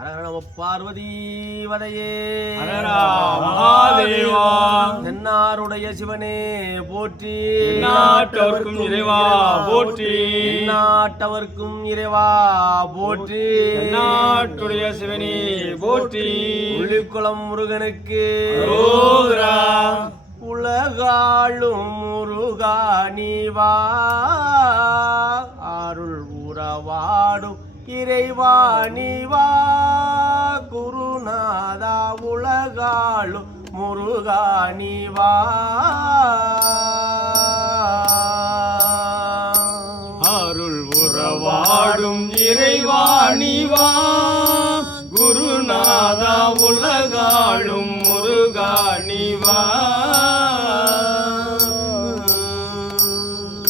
அரகணம பார்வதி வதையே மகாதேவா. தென்னாருடைய சிவனே போற்றி, நாட்டவர்க்கும் இறைவா போற்றி, நாட்டவர்க்கும் இறைவா போற்றி, நாட்டுடைய சிவனே போற்றி, உள்ளிக்குளம் முருகனுக்கு அரோகரா. உலகாளும் முருகா நீவா, அருள் உறவாடும் இறைவா நீவா, குருநாதா உலகாளும் முருகா நீவா. அருள் உறவாடும் இறைவா நீவா, குருநாதா உலகாளும் முருகா நீவா.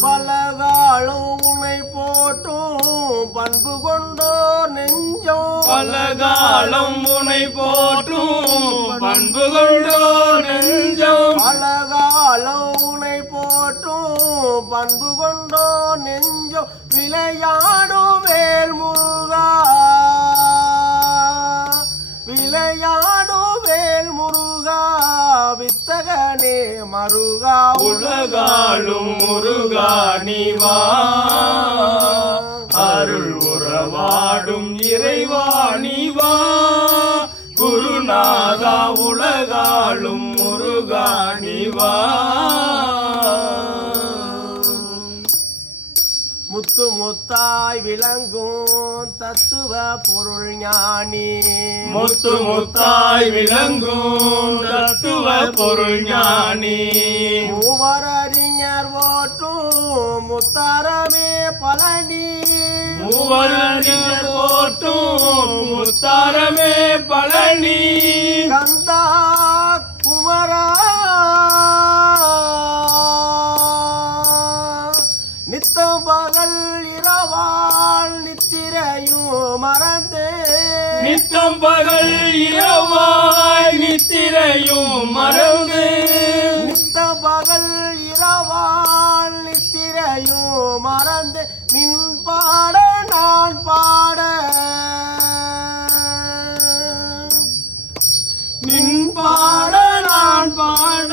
பலகாலம் உன்னை போட்டும் பண்பு கொண்டோ நெஞ்சம், பலகாலம் உனை போற்றும் பண்பு கொண்டோ நெஞ்சம், பலகாலம் உன்னை போட்டும் பண்பு கொண்டோ நெஞ்சம், விளையாடும் வேல் முருகா, விளையாடும் வேல் முருகா, வித்தகனே மருகா உலகாளும் முருகா நீவா. அருள் உறவாடும் இறைவா நீவா, குருநாதா உலகாளும் முருகா நீவா. முத்து முத்தாய் விளங்கும் தத்துவ பொருள் ஞானி, முத்து முத்தாய் விளங்கும் தத்துவ பொருள் ஞானி, மூவர் அறிஞர் ஓட்டும் முத்தாரமே பழனி, மூவரறிஞர் போற்றும் முத்தாரமே பழனி, கந்தா குமரா நித்தம் பகல் இரவால் நித்திரையும் மறந்தே, நித்தம் பகல் இரவாய் நித்திரையும் மறந்து, நித்தம் பகல் இரவால் நித்திரையும் மறந்து, நின் பாட நான் பாட, நின் பாட நான் பாட,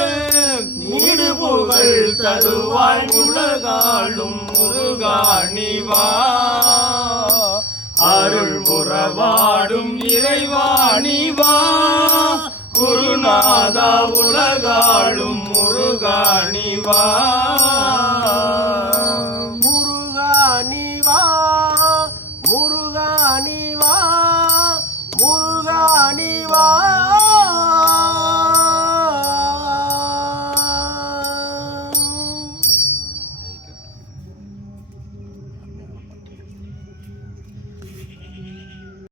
நீடு புகழ் தருவாய் உலகாளும் முருகா நீவா. அருள் உறவாடும் இறைவா நீவா, குருநாதா உலகாளும் முருகா நீவா. முருகா நீவா, முருகா நீவா, முருகா நீவா,